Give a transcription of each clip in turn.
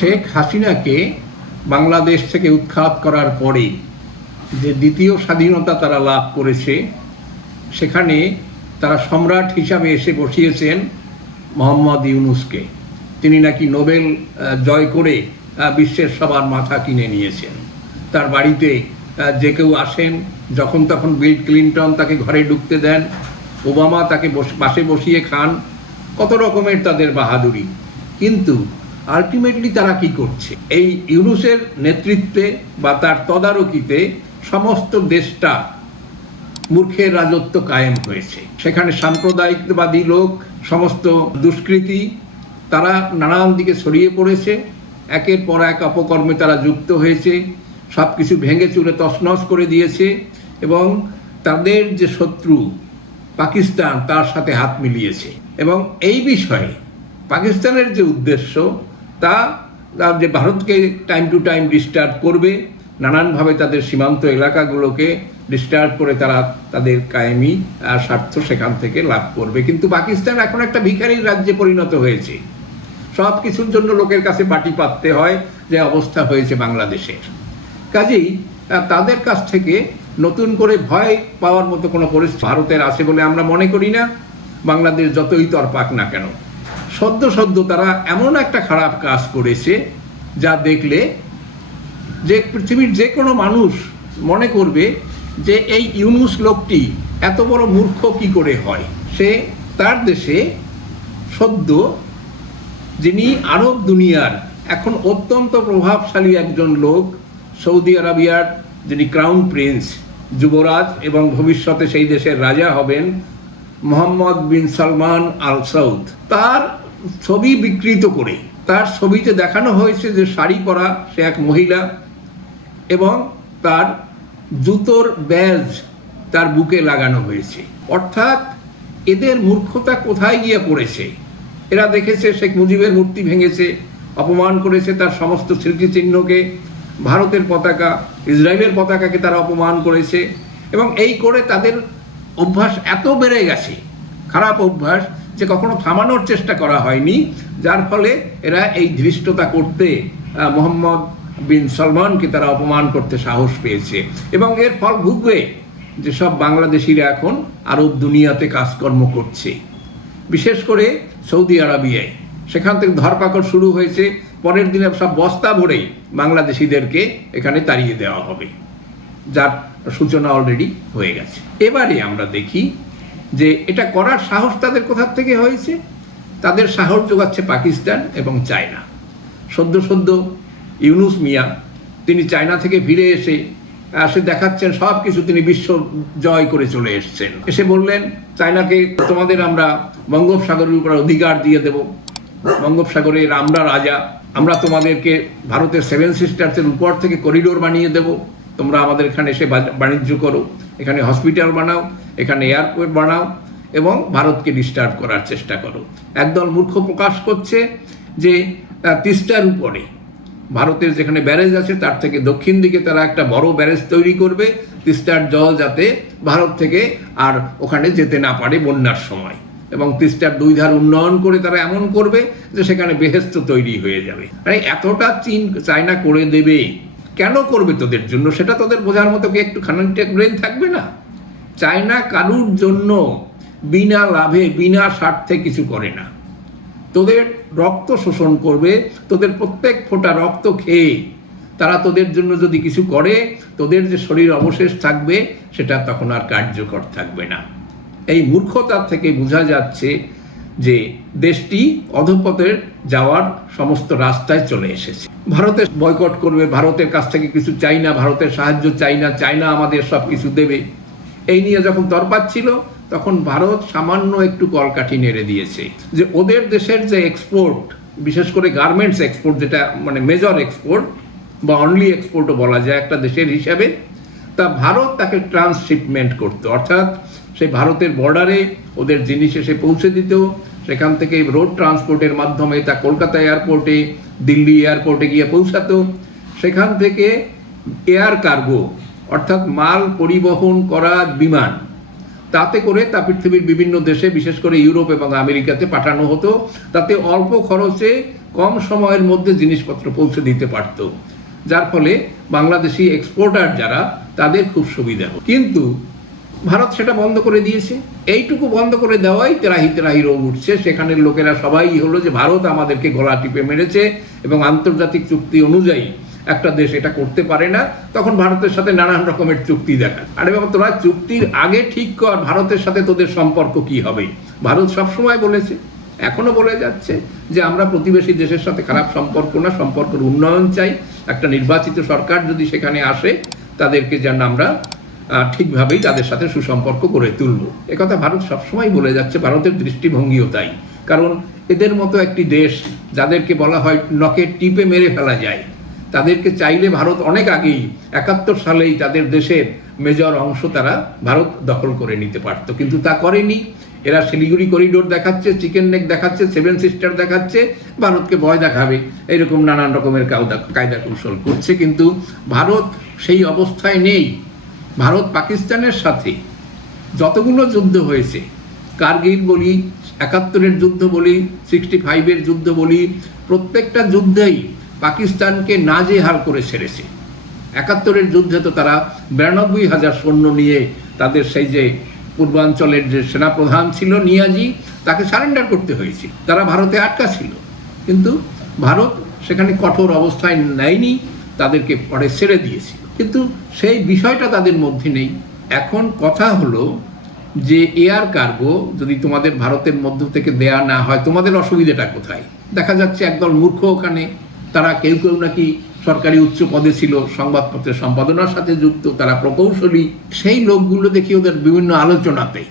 শেখ হাসিনাকে বাংলাদেশ থেকে উৎখাত করার পরে যে দ্বিতীয় স্বাধীনতা তারা লাভ করেছে, সেখানে তারা সম্রাট হিসাবে এসে বসিয়েছেন মোহাম্মদ ইউনুসকে। তিনি নাকি নোবেল জয় করে বিশ্বের সবার মাথা কিনে নিয়েছেন। তার বাড়িতে যে কেউ আসেন, যখন তখন বিল ক্লিনটন তাকে ঘরে ঢুকতে দেন, ওবামা তাকে বস- পাশে বসিয়ে খান। কত রকমের তাদের বাহাদুরি। কিন্তু আলটিমেটলি তারা কি করছে? এই ইউনুসের নেতৃত্বে বা তার তদারকিতে সমস্ত দেশটা মূর্খের রাজত্ব কায়েম হয়েছে। সেখানে সাম্প্রদায়িকবাদী লোক, সমস্ত দুষ্কৃতী, তারা নানান দিকে ছড়িয়ে পড়েছে। একের পর এক অপকর্মে তারা যুক্ত হয়েছে। সব কিছু ভেঙে চুরে তছনছ করে দিয়েছে এবং তাদের যে শত্রু পাকিস্তান তার সাথে হাত মিলিয়েছে। এবং এই বিষয়ে পাকিস্তানের যে উদ্দেশ্য তা যে ভারতকে টাইম টু টাইম ডিস্টার্ব করবে, নানানভাবে তাদের সীমান্ত এলাকাগুলোকে ডিস্টার্ব করে তারা তাদের কায়েমি স্বার্থ সেখান থেকে লাভ করবে। কিন্তু পাকিস্তান এখন একটা ভিখারির রাজ্যে পরিণত হয়েছে। সব কিছুর জন্য লোকের কাছে পাটি পাততে হয় যে অবস্থা হয়েছে বাংলাদেশের। কাজেই তাদের কাছ থেকে নতুন করে ভয় পাওয়ার মতো কোনো পরিস্থিতি ভারতের আছে বলে আমরা মনে করি না। বাংলাদেশ যতই তর পাক না কেন। সদ্য সদ্য তারা এমন একটা খারাপ কাজ করেছে যা দেখলে যে পৃথিবীর যে কোনো মানুষ মনে করবে যে এই ইউনুস লোকটি এত বড় মূর্খ কি করে হয়। সে তার দেশে সদ্য যিনি আরব দুনিয়ার এখন অত্যন্ত প্রভাবশালী একজন লোক, সৌদি আরবিয়ার যিনি ক্রাউন প্রিন্স, যুবরাজ এবং ভবিষ্যতে সেই দেশের রাজা হবেন মোহাম্মদ বিন সালমান আল সৌদ তার ছবি বিকৃত করে। তার ছবিতে দেখানো হয়েছে যে শাড়ি পরা সে এক মহিলা এবং তার জুতোর ব্যাজ তার বুকে লাগানো হয়েছে। অর্থাৎ এদের মূর্খতা কোথায় গিয়ে পড়েছে? এরা দেখেছে শেখ মুজিবের মূর্তি ভেঙেছে, অপমান করেছে তার সমস্ত স্মৃতিচিহ্নকে, ভারতের পতাকা, ইসরায়েলের পতাকাকে তারা অপমান করেছে এবং এই করে তাদের অভ্যাস এত বেড়ে গেছে, খারাপ অভ্যাস যে কখনো থামানোর চেষ্টা করা হয়নি, যার ফলে এরা এই ধৃষ্টতা করতে মোহাম্মদ বিন সলমানকে তারা অপমান করতে সাহস পেয়েছে। এবং এর ফল ভুগবে যে সব বাংলাদেশিরা এখন আরব দুনিয়াতে কাজকর্ম করছে। বিশেষ করে সৌদি আরবিয়ায়। সেখান থেকে ধরপাকড় শুরু হয়েছে, পরের দিনে সব বস্তা ভরেই বাংলাদেশিদেরকে এখানে তাড়িয়ে দেওয়া হবে। যার সূচনা অলরেডি হয়ে গেছে। এবারে আমরা দেখি যে এটা করার সাহস তাদের কোথার থেকে হয়েছে? তাদের সাহস যোগাচ্ছে পাকিস্তান এবং চায়না। সদ্য সদ্য ইউনুস মিয়া, তিনি চায়না থেকে ফিরে এসে সে দেখাচ্ছেন সব কিছু তিনি বিশ্ব জয় করে চলে এসেছেন। এসে বললেন, চায়নাকে তোমাদের আমরা বঙ্গোপসাগরের উপর অধিকার দিয়ে দেব। বঙ্গোপসাগরের আমরা রাজা, আমরা তোমাদেরকে ভারতের সেভেন সিস্টার্সের উপর থেকে করিডোর বানিয়ে দেব। তোমরা আমাদের এখানে এসে বাণিজ্য করো। এখানে হসপিটাল বানাও, এখানে এয়ারপোর্ট বানাও এবং ভারতকে ডিস্টার্ব করার চেষ্টা করো। একদল মূর্খ প্রকাশ করছে যে তিস্তার উপরে। ভারতের যেখানে ব্যারেজ আছে, তার থেকে দক্ষিণ দিকে তারা একটা বড় ব্যারেজ তৈরি করবে। তিস্তার জল যাতে ভারত থেকে আর ওখানে যেতে না পারে বন্যার সময়। এবং তিস্তার দুই ধার উন্নয়ন করে তারা এমন করবে যে, সেখানে বেহেস্ত তৈরি হয়ে যাবে। মানে এতটা চীন, চায়না করে দেবে। কেন করবে তোদের জন্য? সেটা তোদের বোঝার মতো কি একটু খানিকটা ব্রেন থাকবে না? চায়না কারুর জন্য বিনা লাভে, বিনা স্বার্থে কিছু করে না। তোদের রক্ত শোষণ করবে, তোদের প্রত্যেক ফোঁটা রক্ত খেয়ে। তারা তোদের জন্য যদি কিছু করে, তোদের যে শরীর অবশেষ থাকবে, সেটা তখন আর কার্যকর থাকবে না। এই মূর্খতার থেকে বোঝা যাচ্ছে যে দেশটি অধপথের যাওয়ার সমস্ত রাস্তায় চলে এসেছে। ভারতে বয়কট করবে, ভারতের কাছ থেকে কিছু চাই না, ভারতের সাহায্য চাই না চাইনা আমাদের সব কিছু দেবে। এই নিয়ে যখন দরবার ছিল, তখন ভারত সামান্য একটু কলকাঠি নেড়ে দিয়েছে। যে ওদের দেশের যে এক্সপোর্ট বিশেষ করে গার্মেন্টস এক্সপোর্ট যেটা মানে মেজর এক্সপোর্ট বা অনলি এক্সপোর্টও বলা যায় একটা দেশের হিসাবে, তা ভারত তাকে ট্রান্সশিপমেন্ট করতো। অর্থাৎ সেই ভারতের বর্ডারে ওদের জিনিস এসে পৌঁছে দিত সেখান থেকে রোড ট্রান্সপোর্টের মাধ্যমে তা কলকাতা এয়ারপোর্টে দিল্লি এয়ারপোর্টে গিয়ে পৌঁছাতো। সেখান থেকে এয়ার কার্গো অর্থাৎ মাল পরিবহন করা বিমান, তাতে করে তা পৃথিবীর বিভিন্ন দেশে, বিশেষ করে ইউরোপ এবং আমেরিকাতে পাঠানো হতো। তাতে অল্প খরচে কম সময়ের মধ্যে জিনিসপত্র পৌঁছে দিতে পারত। যার ফলে বাংলাদেশি এক্সপোর্টার যারা, তাদের খুব সুবিধা হতো। কিন্তু ভারত সেটা বন্ধ করে দিয়েছে। এইটুকু বন্ধ করে দেওয়াই তেরাহি তেরাহি রোগ উঠছে। সেখানের লোকেরা সবাই হলো যে, ভারত আমাদেরকে গলা টিপে মেরেছে এবং আন্তর্জাতিক চুক্তি অনুযায়ী একটা দেশ এটা করতে পারে না। তখন ভারতের সাথে নানান রকমের চুক্তি দেখা। আরে বাবা, তোরা চুক্তির আগে ঠিক কর, ভারতের সাথে তোদের সম্পর্ক কি হবে? ভারত সবসময় বলেছে, এখনও বলে যাচ্ছে যে, আমরা প্রতিবেশী দেশের সাথে খারাপ সম্পর্ক না, সম্পর্কের উন্নয়ন চাই। একটা নির্বাচিত সরকার যদি সেখানে আসে, তাদেরকে যেন আমরা ঠিকভাবেই তাদের সাথে সুসম্পর্ক করে তুলব একথা ভারত সবসময় বলে যাচ্ছে, ভারতের দৃষ্টিভঙ্গিও তাই। কারণ এদের মতো একটি দেশ, যাদেরকে বলা হয় নখে টিপে মেরে ফেলা যায়, তাদেরকে চাইলে ভারত অনেক আগেই, একাত্তর সালেই তাদের দেশের মেজর অংশ তারা ভারত দখল করে নিতে পারত। কিন্তু তা করেনি। এরা শিলিগুড়ি করিডোর দেখাচ্ছে, চিকেন নেক দেখাচ্ছে, সেভেন সিস্টার দেখাচ্ছে, ভারতকে ভয় দেখাবে। এরকম নানান রকমের কায়দা কৌশল করছে। কিন্তু ভারত সেই অবস্থায় নেই। ভারত পাকিস্তানের সাথে যতগুলো যুদ্ধ হয়েছে, কার্গিল বলি, একাত্তরের যুদ্ধ বলি, সিক্সটি ফাইভের যুদ্ধ বলি, প্রত্যেকটা যুদ্ধেই পাকিস্তানকে নাজেহাল করে ছেড়েছে। একাত্তরের যুদ্ধে তো তারা বিরানব্বই হাজার সৈন্য নিয়ে তাদের সেই যে পূর্বাঞ্চলের যে সেনাপ্রধান ছিল নিয়াজি, তাকে সারেন্ডার করতে হয়েছে তারা ভারতে আটকা ছিল। কিন্তু ভারত সেখানে কঠোর অবস্থায় নেয়নি, তাদেরকে পরে ছেড়ে দিয়েছিল। কিন্তু সেই বিষয়টা তাদের মধ্যে নেই। এখন কথা হলো যে এয়ার কার্গো যদি তোমাদের ভারতের মধ্য থেকে দেয়া না হয়, তোমাদের অসুবিধাটা কোথায়? দেখা যাচ্ছে একদল মূর্খ ওখানে। তারা কেউ কেউ নাকি সরকারি উচ্চ পদে ছিল, সংবাদপত্রের সম্পাদনার সাথে যুক্ত, তারা প্রকৌশলী। সেই লোকগুলো দেখি ওদের বিভিন্ন আলোচনাতে।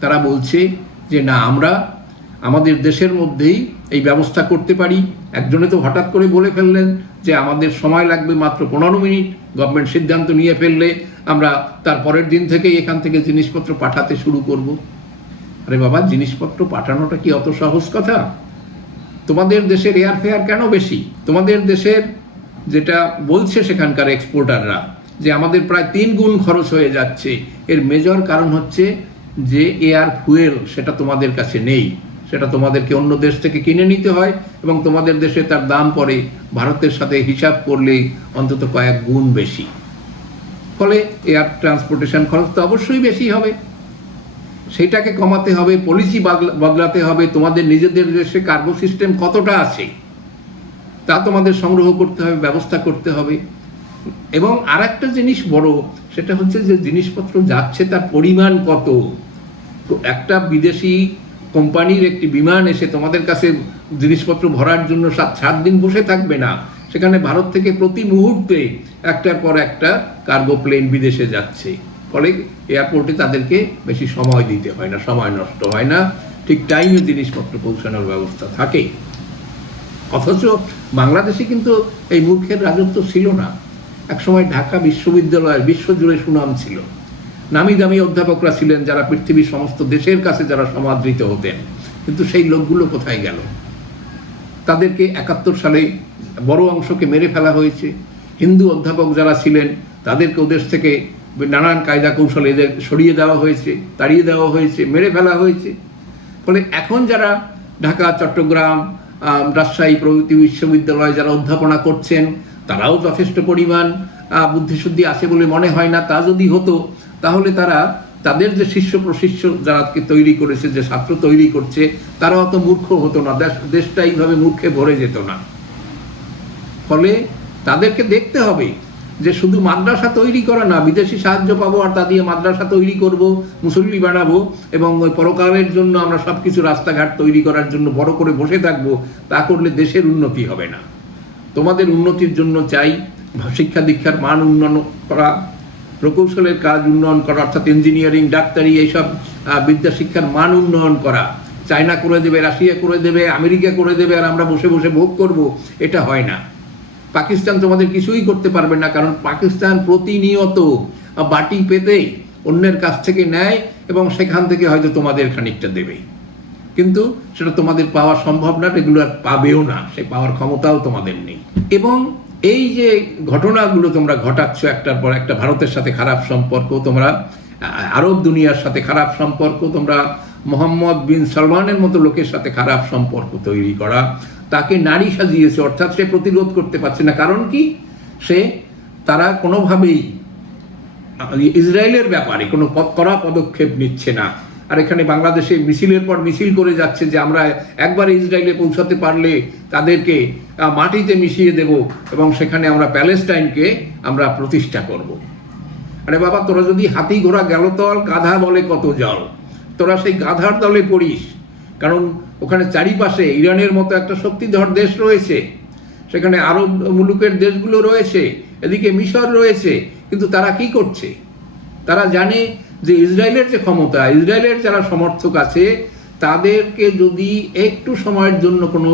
তারা বলছে যে, না, আমরা আমাদের দেশের মধ্যেই এই ব্যবস্থা করতে পারি। একজনে তো হঠাৎ করে বলে ফেললেন যে আমাদের সময় লাগবে মাত্র পনেরো মিনিট। গভর্নমেন্ট সিদ্ধান্ত নিয়ে ফেললে আমরা তার পরের দিন থেকেই এখান থেকে জিনিসপত্র পাঠাতে শুরু করব। আরে বাবা, জিনিসপত্র পাঠানোটা কি অত সহজ কথা? তোমাদের দেশের এয়ারফেয়ার কেন বেশি? তোমাদের দেশের যেটা বলছে সেখানকার এক্সপোর্টাররা যে আমাদের প্রায় তিন গুণ খরচ হয়ে যাচ্ছে। এর মেজর কারণ হচ্ছে যে এয়ার ফুয়েল সেটা তোমাদের কাছে নেই। সেটা তোমাদেরকে অন্য দেশ থেকে কিনে নিতে হয় এবং তোমাদের দেশে তার দাম পড়ে ভারতের সাথে হিসাব করলে অন্তত কয়েক গুণ বেশি। ফলে এয়ার ট্রান্সপোর্টেশন খরচ তো অবশ্যই বেশি হবে। সেটাকে কমাতে হবে পলিসি বদলাতে হবে, তোমাদের নিজেদের দেশে কার্গো সিস্টেম কতটা আছে, তা তোমাদের সংগ্রহ করতে হবে, ব্যবস্থা করতে হবে। এবং আর একটা জিনিস বড়, সেটা হচ্ছে যে জিনিসপত্র যাচ্ছে তার পরিমাণ কত, তো একটা বিদেশি কোম্পানির একটি বিমান এসে তোমাদের কাছে জিনিসপত্র ভরার জন্য সাত সাত দিন বসে থাকবে না। সেখানে ভারত থেকে প্রতি মুহূর্তে একটার পর একটা কার্গো প্লেন বিদেশে যাচ্ছে। ফলে এয়ারপোর্টে তাদেরকে বেশি সময় দিতে হয় না, সময় নষ্ট হয় না। ঠিক টাইমে জিনিসপত্র পৌঁছানোর ব্যবস্থা থাকে। অথচ বাংলাদেশে কিন্তু এই মূর্খের রাজত্ব ছিল না। একসময় ঢাকা বিশ্ববিদ্যালয়ের বিশ্বজুড়ে সুনাম ছিল। নামি দামি অধ্যাপকরা ছিলেন যারা পৃথিবীর সমস্ত দেশের কাছে যারা সমাদৃত হতেন। কিন্তু সেই লোকগুলো কোথায় গেল? তাদেরকে একাত্তর সালে বড় অংশকে মেরে ফেলা হয়েছে। হিন্দু অধ্যাপক যারা ছিলেন, তাদেরকে ওদেশ থেকে নানান কায়দা কৌশলে এদের সরিয়ে দেওয়া হয়েছে, তাড়িয়ে দেওয়া হয়েছে, মেরে ফেলা হয়েছে। ফলে এখন যারা ঢাকা, চট্টগ্রাম রাজশাহী প্রভৃতি বিশ্ববিদ্যালয়ে যারা অধ্যাপনা করছেন, তারাও যথেষ্ট পরিমাণ বুদ্ধিশুদ্ধি আছে বলে মনে হয় না। তা যদি হতো তাহলে তারা তাদের যে শিষ্য প্রশিষ্য যারাকে তৈরি করেছে, যে ছাত্র তৈরি করছে তারা অত মূর্খ হতো না, দেশ- দেশটা এইভাবে মূর্খে ভরে যেত না। ফলে তাদেরকে দেখতে হবে যে শুধু মাদ্রাসা তৈরি করা না, বিদেশি সাহায্য পাবো আর তা দিয়ে মাদ্রাসা তৈরি করব, মুসল্লি বানাবো এবং ওই পরকালের জন্য আমরা সব কিছু রাস্তাঘাট তৈরি করার জন্য বড় করে বসে থাকব, তা করলে দেশের উন্নতি হবে না। তোমাদের উন্নতির জন্য চাই, শিক্ষা দীক্ষার মান উন্নয়ন করা প্রকৌশলের কাজ উন্নয়ন করা, অর্থাৎ ইঞ্জিনিয়ারিং ডাক্তারি, এইসব বিদ্যা শিক্ষার মান উন্নয়ন করা। চায়না করে দেবে, রাশিয়া করে দেবে, আমেরিকা করে দেবে, আর আমরা বসে বসে ভোগ করব, এটা হয় না। পাকিস্তান তোমাদের কিছুই করতে পারবে না, কারণ পাকিস্তান প্রতিনিয়ত বাটি পেতে অন্যের কাছ থেকে নেয় এবং সেখান থেকে হয়তো তোমাদের খানিকটা দেবে। কিন্তু সেটা তোমাদের পাওয়া সম্ভব না, রেগুলার পাবেও না সে পাওয়ার ক্ষমতাও তোমাদের নেই। এবং এই যে ঘটনাগুলো তোমরা ঘটাচ্ছ একটার পর একটা, ভারতের সাথে খারাপ সম্পর্ক, তোমরা, আরব দুনিয়ার সাথে খারাপ সম্পর্ক, তোমরা মোহাম্মদ বিন সালমানের মতো লোকের সাথে খারাপ সম্পর্ক তৈরি করা, তাকে নারী সাজিয়েছে, অর্থাৎ সে প্রতিরোধ করতে পারছে না। কারণ কি? সে, তারা কোনোভাবেই, ইসরায়েলের ব্যাপারে কোনো কড়া পদক্ষেপ নিচ্ছে না। আর এখানে বাংলাদেশে মিছিলের পর মিছিল করে যাচ্ছে যে আমরা একবার ইসরায়েলে পৌঁছাতে পারলে তাদেরকে মাটিতে মিশিয়ে দেব এবং সেখানে আমরা প্যালেস্টাইনকে আমরা প্রতিষ্ঠা করব। আরে বাবা, তোরা যদি হাতি ঘোড়া গেল তল গাধা বলে কত জল তোরা সেই গাধার দলে পড়িস। কারণ ওখানে চারিপাশে ইরানের মতো একটা শক্তিধর দেশ রয়েছে। সেখানে আরব মুলুকের দেশগুলো রয়েছে। এদিকে মিশর রয়েছে। কিন্তু তারা কি করছে? তারা জানে যে ইসরায়েলের যে ক্ষমতা, ইসরায়েলের যারা সমর্থক আছে, তাদেরকে যদি একটু সময়ের জন্য কোনো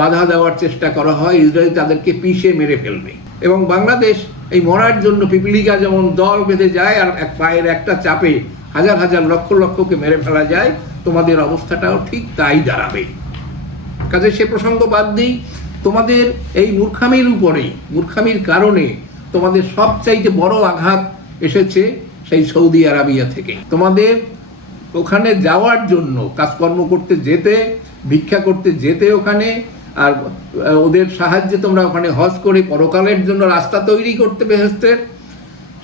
বাধা দেওয়ার চেষ্টা করা হয়, ইসরায়েল তাদেরকে পিষে মেরে ফেলবে। এবং বাংলাদেশ এই মরার জন্য পিপিলিকা যেমন দল বেঁধে যায় আর এক পায়ের একটা চাপে হাজার হাজার লক্ষ লক্ষকে মেরে ফেলা যায়, তোমাদের অবস্থাটাও ঠিক তাই দাঁড়াবে। কাজে সে প্রসঙ্গ বাদ দিই, তোমাদের এই মূর্খামির উপরেই মূর্খামির কারণে তোমাদের সবচাইতে বড় আঘাত এসেছে সেই সৌদি আরাবিয়া থেকে তোমাদের ওখানে যাওয়ার জন্য, কাজকর্ম করতে যেতে, ভিক্ষা করতে যেতে ওখানে, আর ওদের সাহায্যে তোমরা ওখানে হজ করে পরকালের জন্য রাস্তা তৈরি করতে বেহেস্তের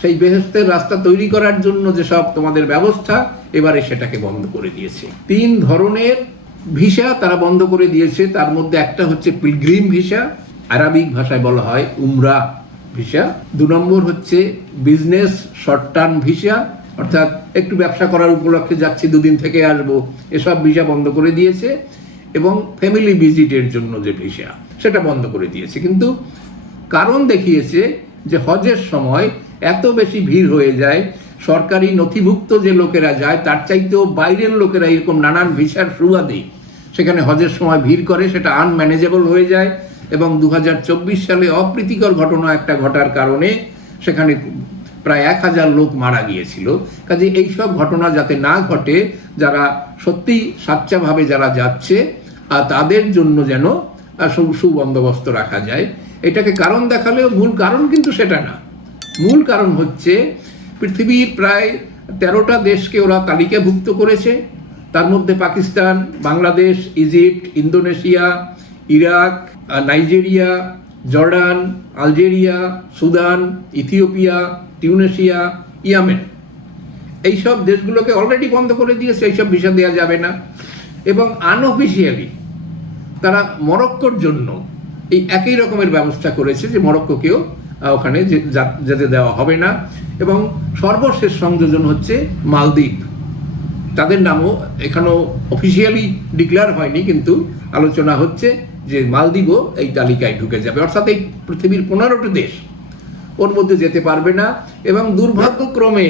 সেই বেহেস্তের রাস্তা তৈরি করার জন্য যেসব তোমাদের ব্যবস্থা, এবারে সেটাকে বন্ধ করে দিয়েছে। তিন ধরনের ভিসা তারা বন্ধ করে দিয়েছে, তার মধ্যে একটা হচ্ছে পিলগ্রিম ভিসা, আরবিক ভাষায় বলা হয় উমরা। ভিসা। দু নম্বর হচ্ছে বিজনেস শর্ট টার্ম ভিসা, অর্থাৎ একটু ব্যবসা করার উপলক্ষে যাচ্ছি, দুদিন থেকে আসব, এসব ভিসা বন্ধ করে দিয়েছে, এবং ফ্যামিলি ভিজিটের জন্য যে ভিসা, সেটা বন্ধ করে দিয়েছে। কিন্তু কারণ দেখিয়েছে যে হজের সময় এত বেশি ভিড় হয়ে যায়, সরকারি নথিভুক্ত যে লোকেরা যায়, তার চাইতেও বাইরের লোকেরা এরকম নানান ভিসার সুবাদে সেখানে হজের সময় ভিড় করে, সেটা আনম্যানেজেবল হয়ে যায়। এবং দু হাজার চব্বিশ সালে অপ্রীতিকর ঘটনা একটা ঘটার কারণে সেখানে প্রায় এক হাজার লোক মারা গিয়েছিল। কাজে এইসব ঘটনা যাতে না ঘটে, যারা সত্যি সাচ্চাভাবে যারা যাচ্ছে আর তাদের জন্য যেন সুবন্দোবস্ত রাখা যায়। এটাকে কারণ দেখালেও মূল কারণ কিন্তু সেটা না। মূল কারণ হচ্ছে, পৃথিবীর প্রায় তেরোটা দেশকে ওরা তালিকাভুক্ত করেছে। তার মধ্যে Pakistan, Bangladesh, Egypt, Indonesia, Iraq Nigeria, Jordan, Algeria, Sudan, Ethiopia, Tunisia, Yemen. এইসব দেশগুলোকে অলরেডি বন্ধ করে দিয়েছে এইসব ভিসা দেওয়া যাবে না। এবং আনঅফিসিয়ালি তারা মরক্কোর জন্য এই একই রকমের ব্যবস্থা করেছে যে মরক্কোকেও ওখানে যেতে দেওয়া হবে না। এবং সর্বশেষ সংযোজন হচ্ছে মালদ্বীপ। তাদের নামও এখানেও অফিসিয়ালি ডিক্লেয়ার হয়নি, কিন্তু আলোচনা হচ্ছে। যে মালদ্বীপও এই তালিকায় ঢুকে যাবে। অর্থাৎ এই পৃথিবীর পনেরোটি দেশ, ওর মধ্যে যেতে পারবে না এবং দুর্ভাগ্যক্রমে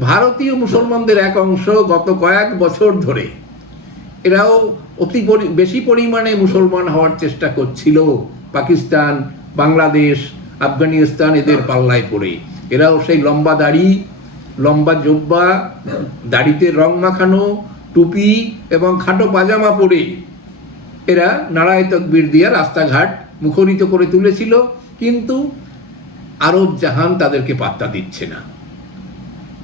ভারতীয় মুসলমানদের এক অংশ গত কয়েক বছর ধরে এরাও অতি বেশি পরিমাণে মুসলমান হওয়ার চেষ্টা করছিল। পাকিস্তান, বাংলাদেশ, আফগানিস্তান এদের পাল্লায় পড়ে। এরাও সেই লম্বা দাড়ি, লম্বা জোব্বা, দাড়িতে রং মাখানো, টুপি এবং খাটো পাজামা পরে এরা নারায় তকবির দিয়ে রাস্তাঘাট মুখরিত করে তুলেছিল, কিন্তু আরব জাহান তাদেরকে পাত্তা দিচ্ছে না।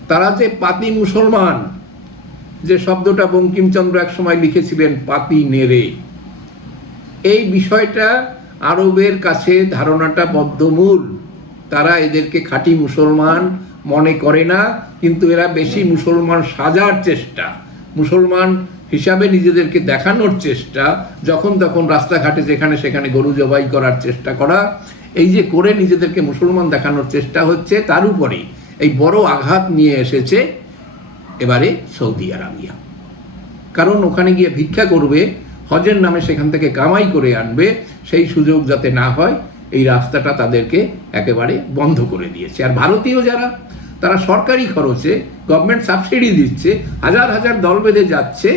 তারা যে পাতি মুসলমান, যে শব্দটা বঙ্কিমচন্দ্র এক সময় লিখেছিলেন, পাতি নেড়ে। এই বিষয়টা আরবের কাছে ধারণাটা বদ্ধমূল। তারা এদেরকে খাঁটি মুসলমান মনে করে না, কিন্তু এরা বেশি মুসলমান সাজার চেষ্টা। মুসলমান হিসাবে নিজেদেরকে দেখানোর চেষ্টা, যখন তখন রাস্তাঘাটে যেখানে সেখানে গরু জবাই করার চেষ্টা করা, এই যে করে নিজেদেরকে মুসলমান দেখানোর চেষ্টা হচ্ছে, তার উপরে এই বড় আঘাত নিয়ে এসেছে এবারে সৌদি আরবিয়া। কারণ ওখানে গিয়ে ভিক্ষা করবে, হজের নামে সেখান থেকে কামাই করে আনবে, সেই সুযোগ যাতে না হয়, এই রাস্তাটা তাদেরকে একেবারে বন্ধ করে দিয়েছে। আর ভারতীয় যারা তারা সরকারি খরচে গভর্নমেন্ট সাবসিডি দিচ্ছে, হাজার হাজার দল বেঁধে যাচ্ছে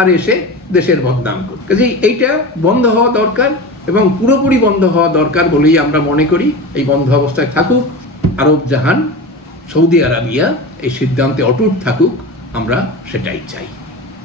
আর এসে দেশের বদনাম করছে কাজেই এইটা বন্ধ হওয়া দরকার এবং পুরোপুরি বন্ধ হওয়া দরকার বলেই আমরা মনে করি এই বন্ধ অবস্থায় থাকুক। আরব জাহান, সৌদি আরাবিয়া এই সিদ্ধান্তে অটুট থাকুক, আমরা সেটাই চাই।